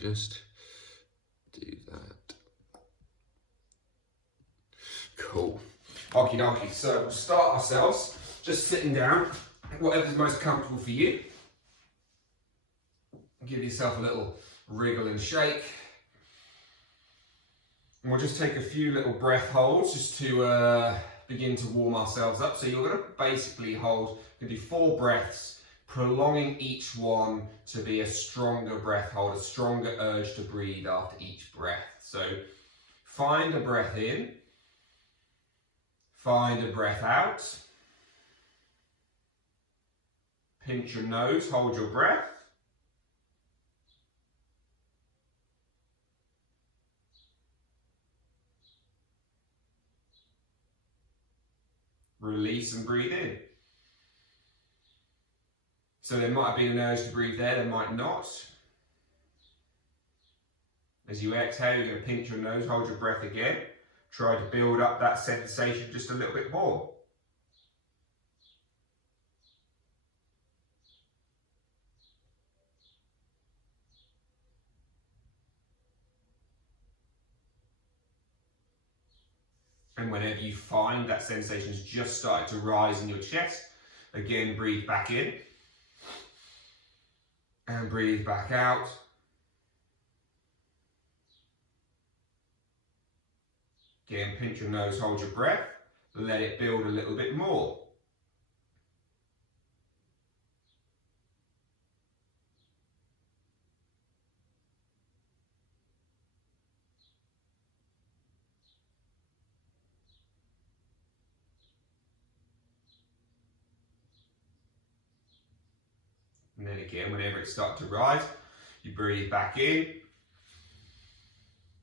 just do that. Cool. Okie dokie. So we'll start ourselves just sitting down, whatever's most comfortable for you. Give yourself a little wriggle and shake. And we'll just take a few little breath holds just to begin to warm ourselves up. So you're going to basically hold, you can do 4 breaths, prolonging each one to be a stronger breath hold, a stronger urge to breathe after each breath. So find a breath in, find a breath out, pinch your nose, hold your breath. Release and breathe in. So there might be an urge to breathe there might not. As you exhale, you're going to pinch your nose, hold your breath again. Try to build up that sensation just a little bit more. And whenever you find that sensation is just starting to rise in your chest, again, breathe back in. And breathe back out. Again, pinch your nose, hold your breath. Let it build a little bit more. And then again, whenever it starts to rise, you breathe back in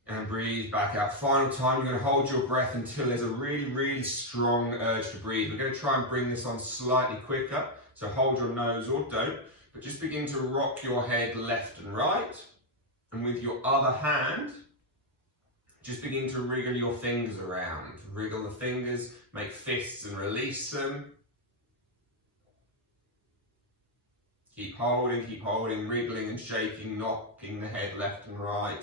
and breathe back out. Final time, you're going to hold your breath until there's a really, really strong urge to breathe. We're going to try and bring this on slightly quicker. So hold your nose or don't, but just begin to rock your head left and right. And with your other hand, just begin to wriggle your fingers around. Wriggle the fingers, make fists and release them. Keep holding, wriggling and shaking, knocking the head left and right.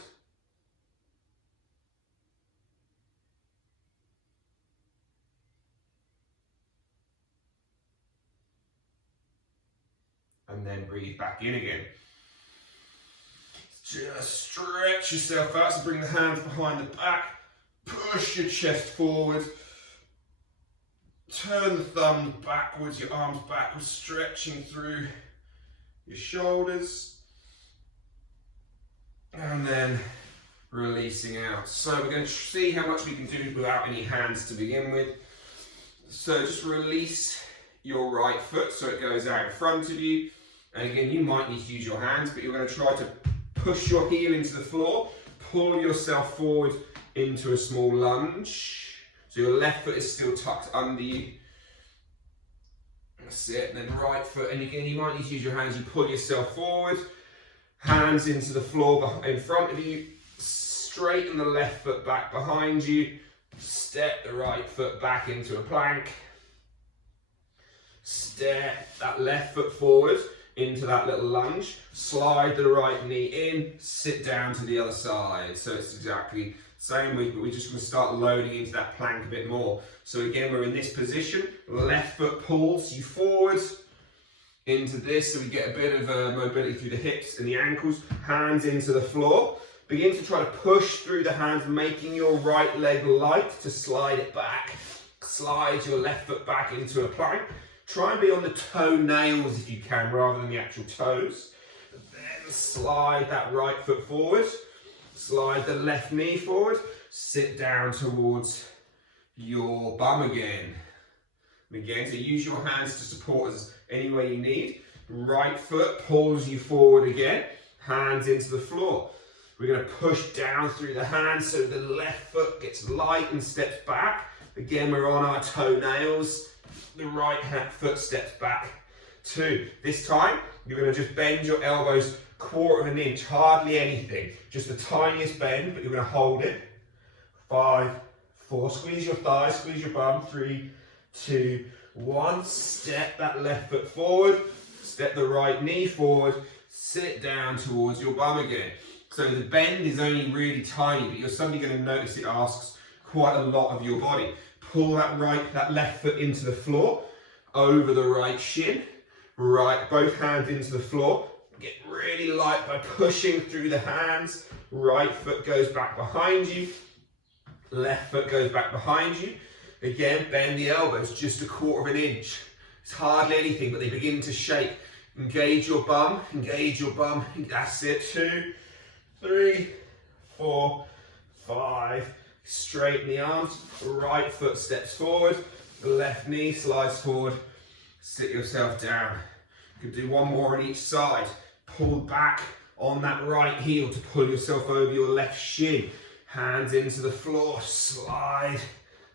And then breathe back in again. Just stretch yourself out, so bring the hands behind the back, push your chest forward, turn the thumbs backwards, your arms backwards, stretching through your shoulders, and then releasing out. So we're going to see how much we can do without any hands to begin with. So just release your right foot so it goes out in front of you. And again, you might need to use your hands, but you're going to try to push your heel into the floor, pull yourself forward into a small lunge. So your left foot is still tucked under you. That's it, and then right foot, and again you might need to use your hands, you pull yourself forward, hands into the floor in front of you, straighten the left foot back behind you, step the right foot back into a plank, step that left foot forward into that little lunge, slide the right knee in, sit down to the other side. So it's exactly same week, but we're just going to start loading into that plank a bit more. So again, we're in this position, left foot pulls you forward into this, so we get a bit of mobility through the hips and the ankles, hands into the floor. Begin to try to push through the hands, making your right leg light to slide it back. Slide your left foot back into a plank. Try and be on the toenails if you can, rather than the actual toes. Then slide that right foot forward. Slide the left knee forward, sit down towards your bum again. And again, so use your hands to support us any way you need. Right foot pulls you forward again, hands into the floor. We're going to push down through the hands so the left foot gets light and steps back. Again, we're on our toenails. The right foot steps back. 2. This time, you're going to just bend your elbows 1/4 of an inch, hardly anything. Just the tiniest bend, but you're going to hold it. 5, 4, squeeze your thighs, squeeze your bum. 3, 2, 1. Step that left foot forward. step the right knee forward, sit down towards your bum again. So the bend is only really tiny, but you're suddenly going to notice it asks quite a lot of your body. Pull that left foot into the floor, over the right shin, both hands into the floor. Get really light by pushing through the hands. Right foot goes back behind you, left foot goes back behind you. Again, bend the elbows just 1/4 of an inch. It's hardly anything, but they begin to shake. Engage your bum, engage your bum. That's it. 2, 3, 4, 5. Straighten the arms. Right foot steps forward. The left knee slides forward. Sit yourself down. You can do one more on each side. Pull back on that right heel to pull yourself over your left shin. Hands into the floor. Slide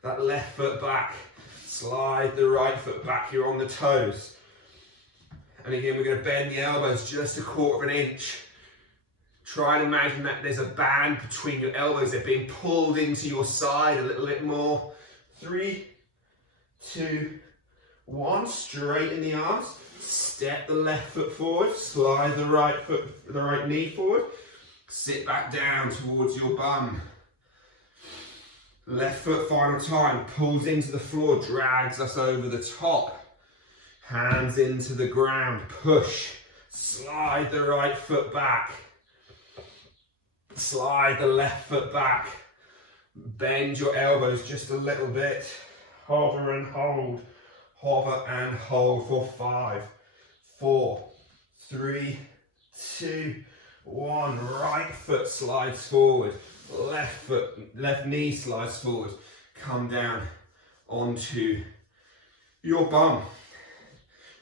that left foot back. Slide the right foot back. You're on the toes. And again, we're going to bend the elbows just 1/4 of an inch. Try and imagine that there's a band between your elbows. They're being pulled into your side a little bit more. 3, 2, 1. Straighten the arms. Step the left foot forward. Slide the right knee forward. Sit back down towards your bum. Left foot final time. Pulls into the floor. Drags us over the top. Hands into the ground. Push. Slide the right foot back. Slide the left foot back. Bend your elbows just a little bit. Hover and hold. Hover and hold for 5, 4, 3, 2, 1. Right foot slides forward. Left knee slides forward. Come down onto your bum.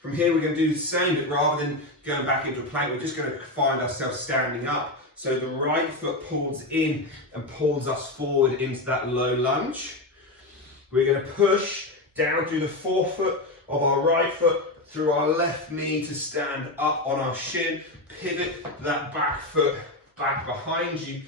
From here we're going to do the same, but rather than going back into a plank, we're just going to find ourselves standing up. So the right foot pulls in and pulls us forward into that low lunge. We're going to push down through the forefoot of our right foot, through our left knee to stand up on our shin. Pivot that back foot back behind you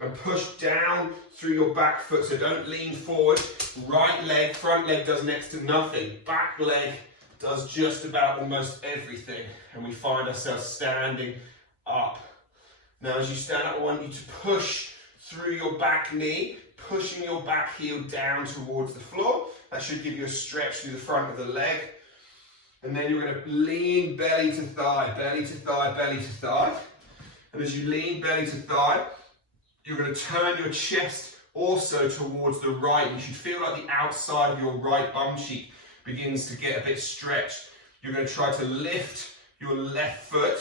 and push down through your back foot. So don't lean forward. Right leg, front leg does next to nothing. Back leg does just about almost everything. And we find ourselves standing up. Now as you stand up, I want you to push through your back knee, pushing your back heel down towards the floor. That should give you a stretch through the front of the leg. And then you're going to lean belly to thigh, belly to thigh, belly to thigh. And as you lean belly to thigh, you're going to turn your chest also towards the right. You should feel like the outside of your right bum cheek begins to get a bit stretched. You're going to try to lift your left foot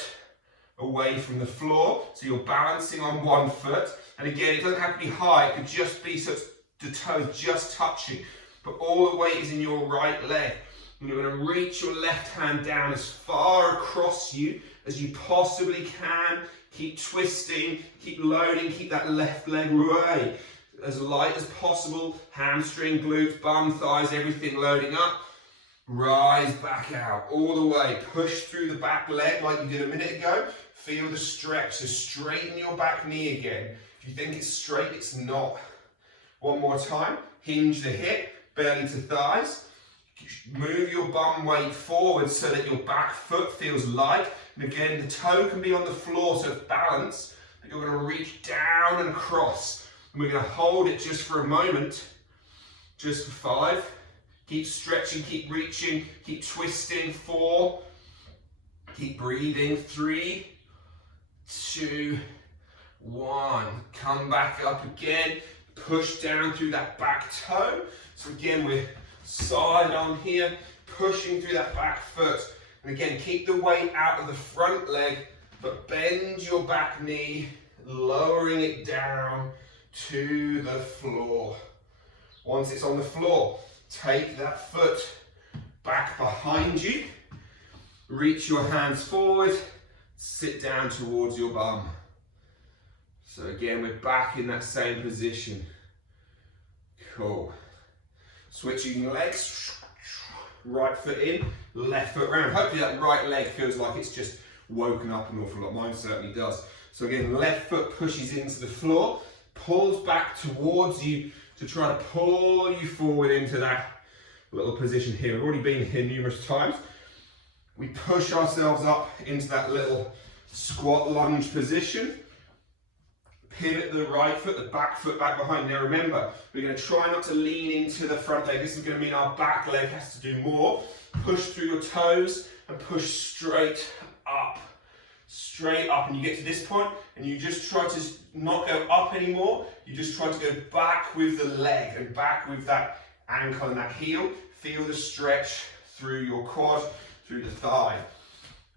away from the floor. So you're balancing on one foot. And again, it doesn't have to be high. It could just be so the toes just touching. But all the weight is in your right leg. And you're going to reach your left hand down as far across you as you possibly can. Keep twisting, keep loading, keep that left leg away. As light as possible. Hamstring, glutes, bum, thighs, everything loading up. Rise back out all the way. Push through the back leg like you did a minute ago. Feel the stretch. So straighten your back knee again. If you think it's straight, it's not. One more time. Hinge the hip, belly to thighs. Move your bum weight forward so that your back foot feels light. And again, the toe can be on the floor so it's balanced. But you're going to reach down and cross. And we're going to hold it just for a moment. Just for 5. Keep stretching, keep reaching, keep twisting. 4. Keep breathing. 3, 2, 1. Come back up again. Push down through that back toe. So again, we're side on here, pushing through that back foot. And again, keep the weight out of the front leg, but bend your back knee, lowering it down to the floor. Once it's on the floor, take that foot back behind you, reach your hands forward, sit down towards your bum. So again, we're back in that same position. Cool. Switching legs, right foot in, left foot round. Hopefully that right leg feels like it's just woken up an awful lot. Mine certainly does. So again, left foot pushes into the floor, pulls back towards you to try to pull you forward into that little position here. We've already been here numerous times. We push ourselves up into that little squat lunge position. Pivot the right foot, the back foot back behind. Now remember, we're going to try not to lean into the front leg. This is going to mean our back leg has to do more. Push through your toes and push straight up. Straight up. And you get to this point and you just try to not go up anymore. You just try to go back with the leg and back with that ankle and that heel. Feel the stretch through your quad, through the thigh.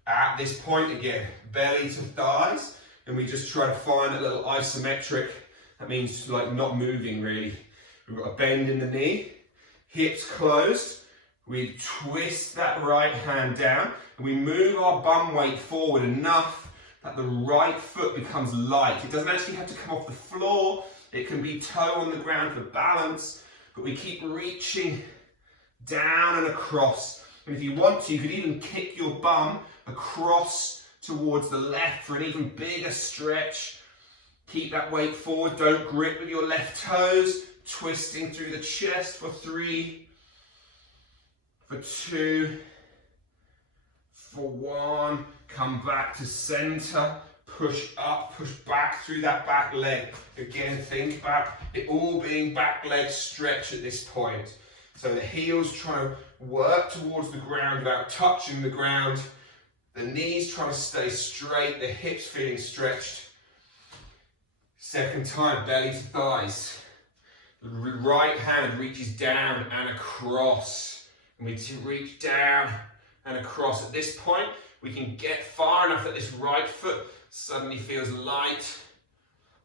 At this point again, belly to thighs. And we just try to find a little isometric. That means like not moving really. We've got a bend in the knee, hips closed. We twist that right hand down and we move our bum weight forward enough that the right foot becomes light. It doesn't actually have to come off the floor. It can be toe on the ground for balance, but we keep reaching down and across. And if you want to, you could even kick your bum across towards the left for an even bigger stretch. Keep that weight forward, don't grip with your left toes, twisting through the chest for 3, for 2, for 1, come back to center, push up, push back through that back leg. Again, think about it all being back leg stretch at this point. So the heels trying to work towards the ground without touching the ground. The knees trying to stay straight, the hips feeling stretched. Second time, belly to thighs. The right hand reaches down and across. And we reach down and across. At this point, we can get far enough that this right foot suddenly feels light.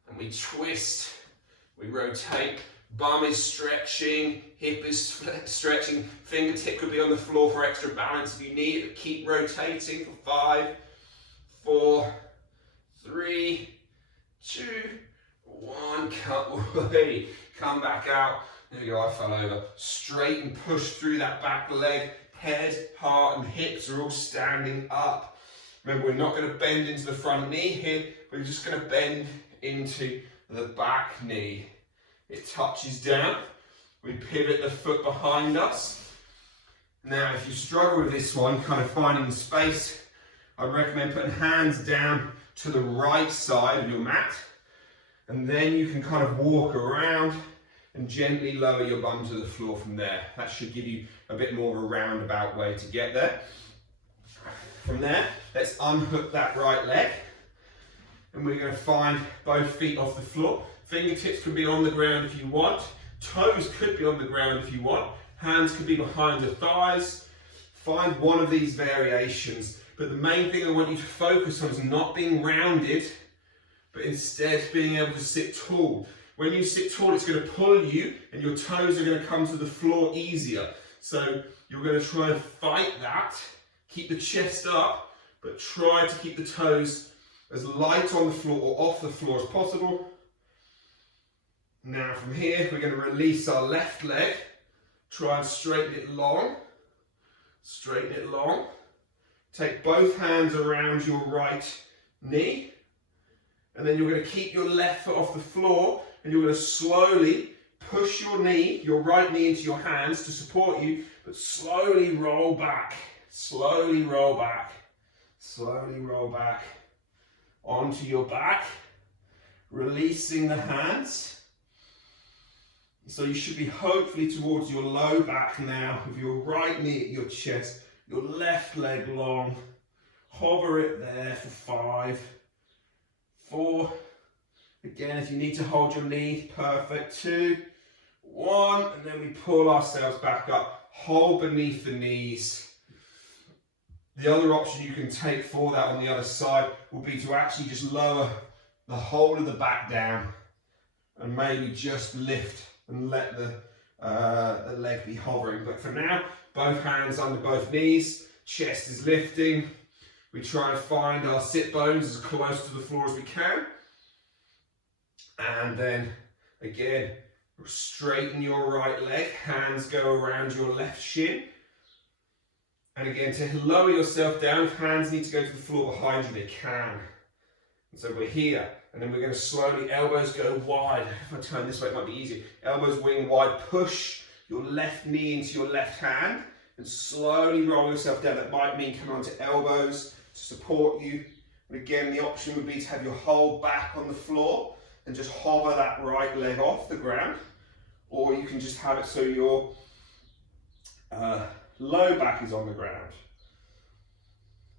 And we twist, we rotate. Bum is stretching, hip is stretching, fingertip could be on the floor for extra balance if you need it. Keep rotating for 5, 4, 3, 2, 1. Cut away. Come back out. There we go, I fell over. Straighten, push through that back leg. Head, heart and hips are all standing up. Remember, we're not going to bend into the front knee here. We're just going to bend into the back knee. It touches down, we pivot the foot behind us. Now if you struggle with this one, kind of finding the space, I'd recommend putting hands down to the right side of your mat, and then you can kind of walk around and gently lower your bum to the floor from there. That should give you a bit more of a roundabout way to get there. From there, let's unhook that right leg, and we're going to find both feet off the floor. Fingertips can be on the ground if you want. Toes could be on the ground if you want. Hands could be behind the thighs. Find one of these variations. But the main thing I want you to focus on is not being rounded, but instead being able to sit tall. When you sit tall, it's going to pull you and your toes are going to come to the floor easier. So you're going to try and fight that. Keep the chest up, but try to keep the toes as light on the floor or off the floor as possible. Now from here, we're going to release our left leg, try and straighten it long, take both hands around your right knee, and then you're going to keep your left foot off the floor, and you're going to slowly push your knee, your right knee into your hands to support you, but slowly roll back onto your back, releasing the hands. So you should be hopefully towards your low back now, with your right knee at your chest, your left leg long. Hover it there for 5, 4. Again, if you need to hold your knee, perfect. 2, 1, and then we pull ourselves back up. Hold beneath the knees. The other option you can take for that on the other side will be to actually just lower the whole of the back down and maybe just lift and let the leg be hovering. But for now, both hands under both knees, chest is lifting. We try and find our sit bones as close to the floor as we can. And then, again, straighten your right leg, hands go around your left shin. And again, to lower yourself down, if hands need to go to the floor behind you, they can. And so we're here. And then we're going to slowly, elbows go wide. If I turn this way, it might be easier. Elbows wing wide, push your left knee into your left hand. and slowly roll yourself down. That might mean coming onto elbows to support you. And again, the option would be to have your whole back on the floor and just hover that right leg off the ground. Or you can just have it so your low back is on the ground.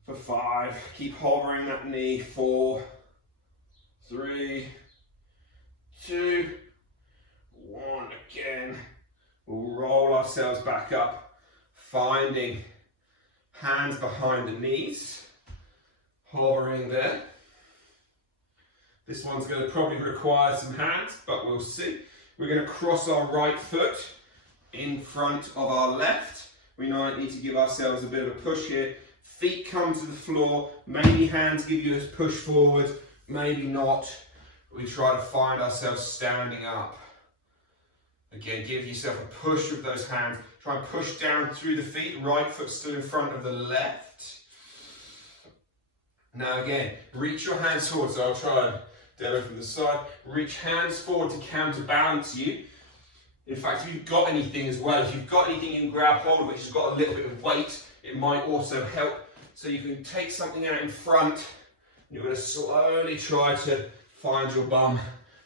For 5, keep hovering that knee. 4, 3, 2, 1. Again, we'll roll ourselves back up, finding hands behind the knees, hovering there. This one's going to probably require some hands, but we'll see. We're going to cross our right foot in front of our left. We might need to give ourselves a bit of a push here. Feet come to the floor, maybe hands give you a push forward, maybe not. We try to find ourselves standing up. Again, give yourself a push with those hands. Try and push down through the feet, right foot still in front of the left. Now again, reach your hands forward, so I'll try and demo from the side. Reach hands forward to counterbalance you. In fact, if you've got anything as well, if you've got anything you can grab hold of which has got a little bit of weight, it might also help. So you can take something out in front, you're going to slowly try to find your bum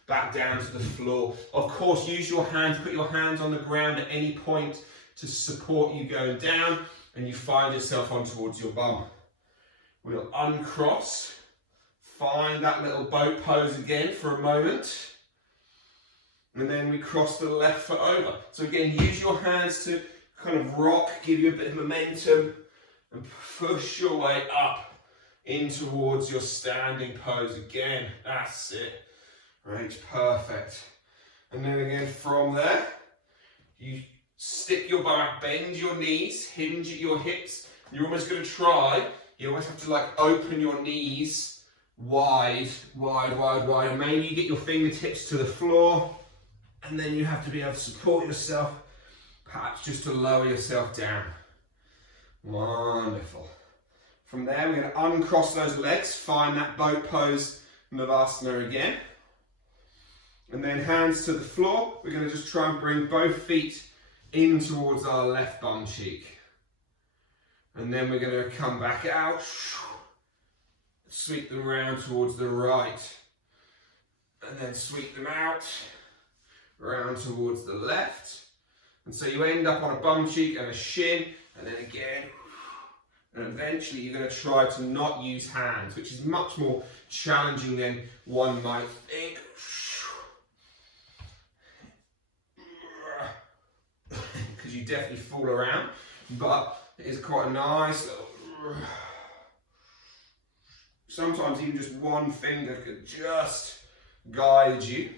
back down to the floor. Of course, use your hands, put your hands on the ground at any point to support you going down, and you find yourself on towards your bum. We'll uncross, find that little boat pose again for a moment, and then we cross the left foot over. So again, use your hands to kind of rock, give you a bit of momentum, and push your way up in towards your standing pose again. That's it. Right, perfect. And then again from there, you stick your back, bend your knees, hinge at your hips. You're almost going to try, you almost have to like open your knees wide, wide, wide, wide. And maybe you get your fingertips to the floor, and then you have to be able to support yourself, perhaps just to lower yourself down. Wonderful. From there, we're going to uncross those legs, find that boat pose, Navasana again. And then hands to the floor. We're going to just try and bring both feet in towards our left bum cheek. And then we're going to come back out, sweep them around towards the right. And then sweep them out, around towards the left. And so you end up on a bum cheek and a shin, and then again, and eventually you're going to try to not use hands, which is much more challenging than one might think. Because you definitely fall around, but it is quite a nice little... Sometimes even just one finger could just guide you.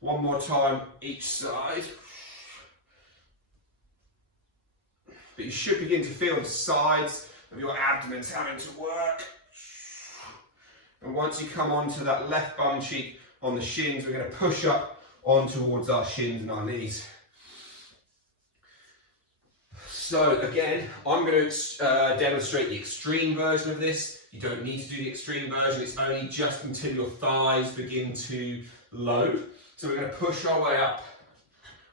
One more time each side. But you should begin to feel the sides of your abdomens having to work. And once you come onto that left bum cheek on the shins, we're going to push up on towards our shins and our knees. So again, I'm going to demonstrate the extreme version of this. You don't need to do the extreme version. It's only just until your thighs begin to load. So we're going to push our way up.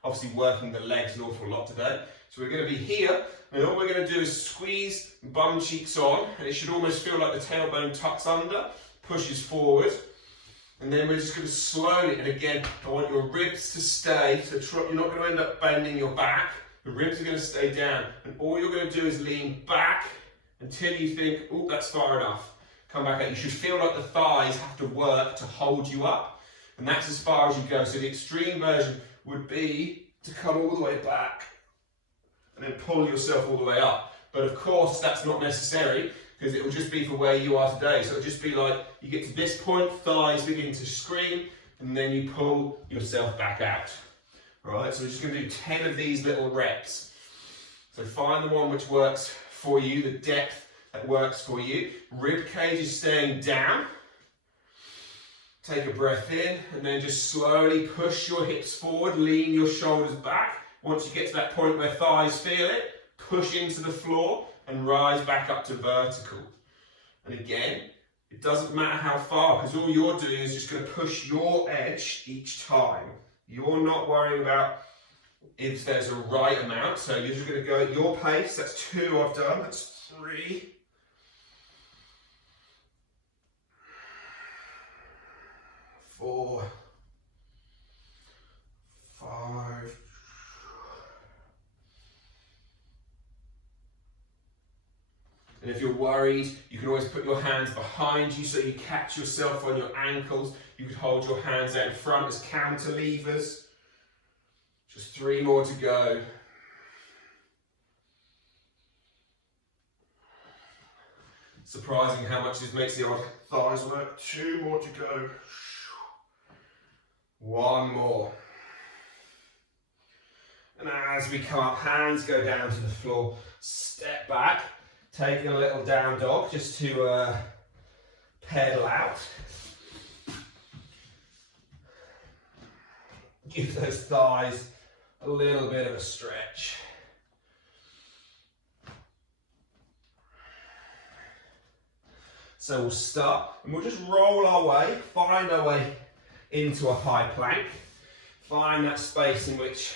Obviously working the legs an awful lot today. So we're going to be here, and all we're going to do is squeeze bum cheeks on, and it should almost feel like the tailbone tucks under, pushes forward, and then we're just going to slowly, and again, I want your ribs to stay, so you're not going to end up bending your back, the ribs are going to stay down, and all you're going to do is lean back until you think, oh, that's far enough. Come back out. You should feel like the thighs have to work to hold you up, and that's as far as you go. So the extreme version would be to come all the way back, and then pull yourself all the way up. But of course, that's not necessary, because it will just be for where you are today. So it'll just be like, you get to this point, thighs begin to scream, and then you pull yourself back out. All right, so we're just going to do 10 of these little reps. So find the one which works for you, the depth that works for you. Rib cage is staying down. Take a breath in, and then just slowly push your hips forward, lean your shoulders back. Once you get to that point where thighs feel it, push into the floor and rise back up to vertical. And again, it doesn't matter how far, because all you're doing is just going to push your edge each time. You're not worrying about if there's a right amount. So you're just going to go at your pace. That's 2 I've done. That's 3. 4, 5. And if you're worried, you can always put your hands behind you so you catch yourself on your ankles. You could hold your hands out in front as counterlevers. Just 3 more to go. Surprising how much this makes the odd thighs work. 2 more to go. 1 more. And as we come up, hands go down to the floor. Step back, taking a little down dog just to pedal out. Give those thighs a little bit of a stretch. So we'll start and we'll just roll our way, find our way into a high plank. Find that space in which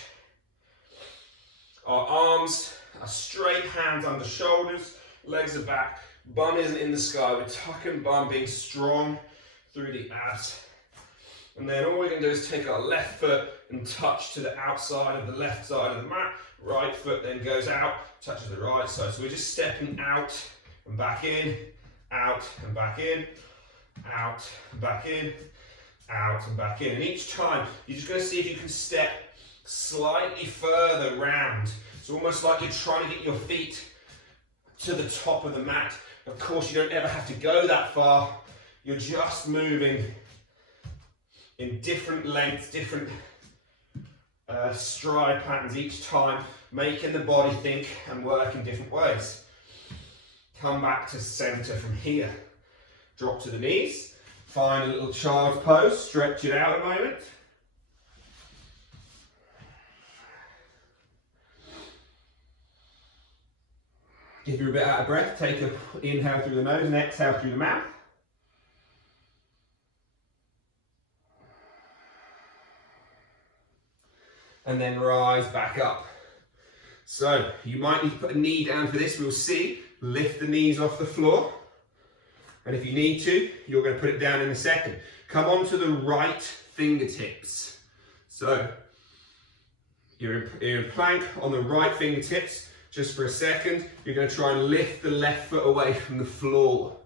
our arms are straight, hands under shoulders, legs are back, bum isn't in the sky. We're tucking bum, being strong through the abs. And then all we're going to do is take our left foot and touch to the outside of the left side of the mat. Right foot then goes out, touches the right side. So we're just stepping out and back in, out and back in, out and back in, out and back in. And each time, you're just going to see if you can step slightly further round. It's almost like you're trying to get your feet to the top of the mat. Of course, you don't ever have to go that far. You're just moving in different lengths, different stride patterns each time, making the body think and work in different ways. Come back to center from here. Drop to the knees. Find a little child's pose. Stretch it out a moment. If you're a bit out of breath, take an inhale through the nose and exhale through the mouth. And then rise back up. So you might need to put a knee down for this, we'll see. Lift the knees off the floor. And if you need to, you're going to put it down in a second. Come onto the right fingertips. So you're in plank on the right fingertips. Just for a second, you're going to try and lift the left foot away from the floor.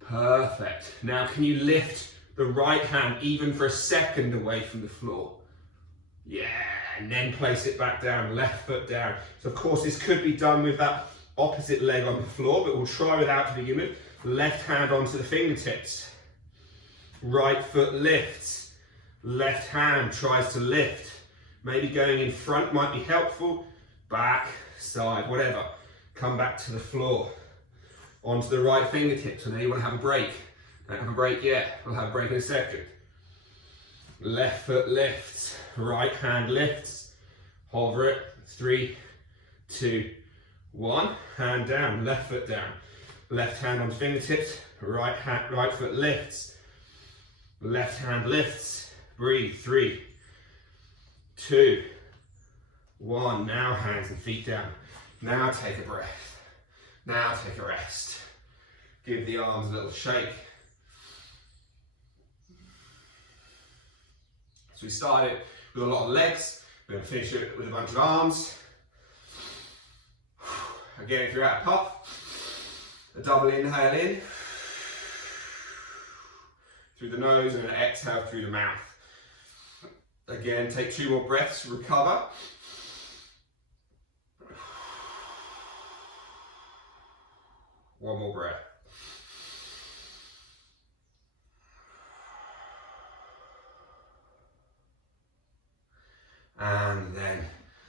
Perfect. Now can you lift the right hand even for a second away from the floor? Yeah, and then place it back down, left foot down. So of course this could be done with that opposite leg on the floor, but we'll try without to begin with. Left hand onto the fingertips. Right foot lifts. Left hand tries to lift. Maybe going in front might be helpful. Back, side, whatever. Come back to the floor. Onto the right fingertips. I know you want to have a break. Don't have a break yet. We'll have a break in a second. Left foot lifts. Right hand lifts. Hover it. 3, 2, 1. Hand down. Left foot down. Left hand on fingertips. Right foot lifts. Left hand lifts. Breathe. 3, 2, 1. Now hands and feet down. Now take a breath. Now take a rest. Give the arms a little shake. So we started with a lot of legs. We're going to finish it with a bunch of arms. Again, through out puff. A double inhale in. Through the nose and an exhale through the mouth. Again, take 2 more breaths to recover. One more breath. And then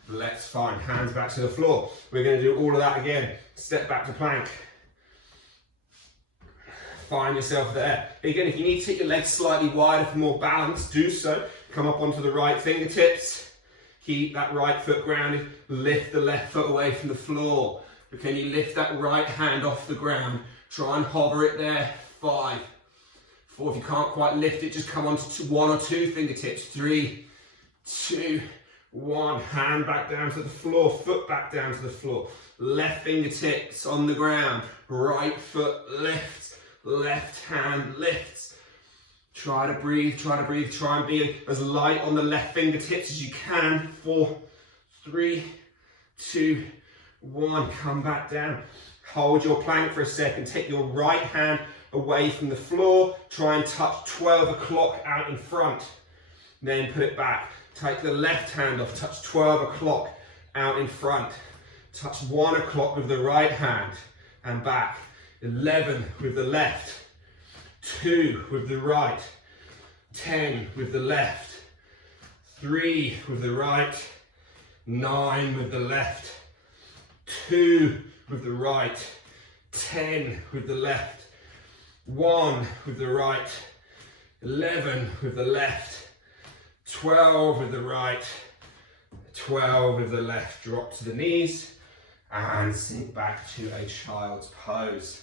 let's find hands back to the floor. We're going to do all of that again. Step back to plank. Find yourself there. Again, if you need to take your legs slightly wider for more balance, do so. Come up onto the right fingertips. Keep that right foot grounded. Lift the left foot away from the floor. But can you lift that right hand off the ground? Try and hover it there. 5, 4. If you can't quite lift it, just come onto 1 or 2 fingertips. 3, 2, 1. Hand back down to the floor, foot back down to the floor. Left fingertips on the ground. Right foot lifts, left hand lifts. Try to breathe, try to breathe. Try and be as light on the left fingertips as you can. 4, 3, 2, 1. Come back down. Hold your plank for a second. Take your right hand away from the floor. Try and touch 12 o'clock out in front. Then put it back. Take the left hand off. Touch 12 o'clock out in front. Touch 1 o'clock with the right hand and back. 11 with the left. 2 with the right. 10 with the left. 3 with the right. 9 with the left. 2 with the right. 10 with the left. 1 with the right. 11 with the left. 12 with the right. 12 with the left. Drop to the knees and sink back to a child's pose.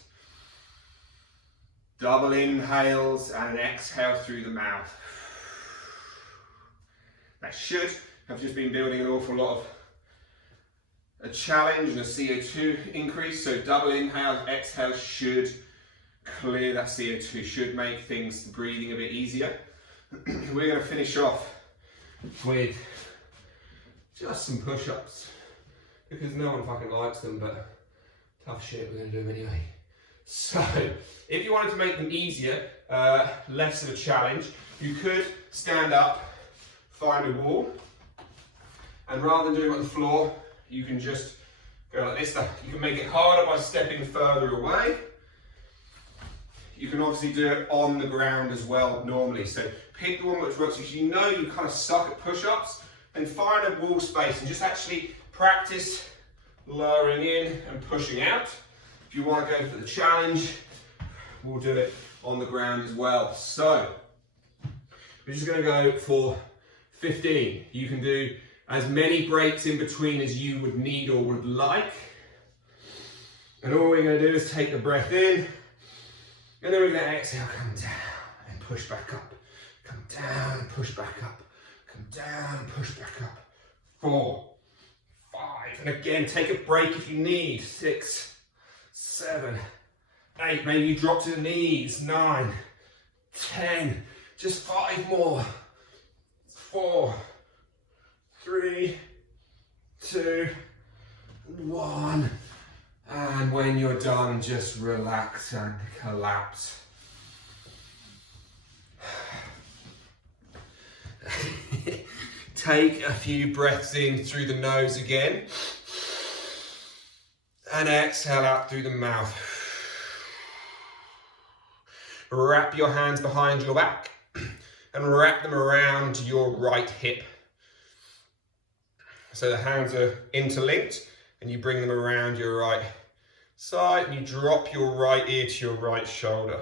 Double inhales and an exhale through the mouth. That should have just been building an awful lot of a challenge and a CO2 increase. So double inhale, exhale should clear that CO2, should make things, the breathing a bit easier. We're going to finish off with just some push-ups because no one fucking likes them, but tough shit, we're going to do them anyway. So, if you wanted to make them easier, less of a challenge, you could stand up, find a wall, and rather than doing it on the floor, you can just go like this. You can make it harder by stepping further away. You can obviously do it on the ground as well normally. So pick the one which works. If you know you kind of suck at push-ups, then find a wall space and just actually practice lowering in and pushing out. If you want to go for the challenge, we'll do it on the ground as well. So we're just going to go for 15. You can do as many breaks in between as you would need or would like. And all we're going to do is take the breath in, and then we're going to exhale, come down and push back up. Come down and push back up. Come down and push back up. 4, 5, and again, take a break if you need. 6, 7, 8, maybe you drop to the knees. 9, 10, just 5 more. 4, 3, 2, 1. And when you're done, just relax and collapse. Take a few breaths in through the nose again. And exhale out through the mouth. Wrap your hands behind your back and wrap them around your right hip. So the hands are interlinked and you bring them around your right side and you drop your right ear to your right shoulder.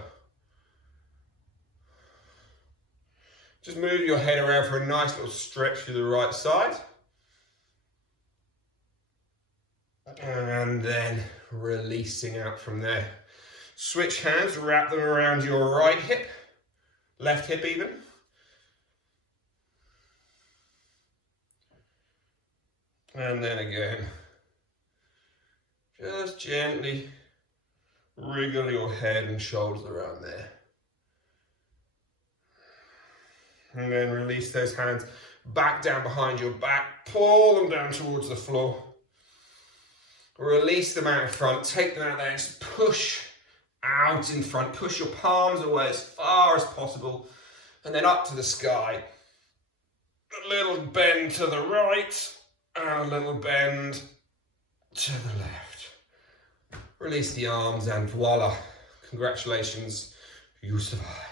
Just move your head around for a nice little stretch through the right side. And then releasing out from there. Switch hands, wrap them around your right hip, left hip even. And then again, just gently wriggle your head and shoulders around there. And then release those hands back down behind your back, pull them down towards the floor. Release them out in front, take them out there, just push out in front, push your palms away as far as possible, and then up to the sky. A little bend to the right, and a little bend to the left. Release the arms and voila, congratulations, you survived.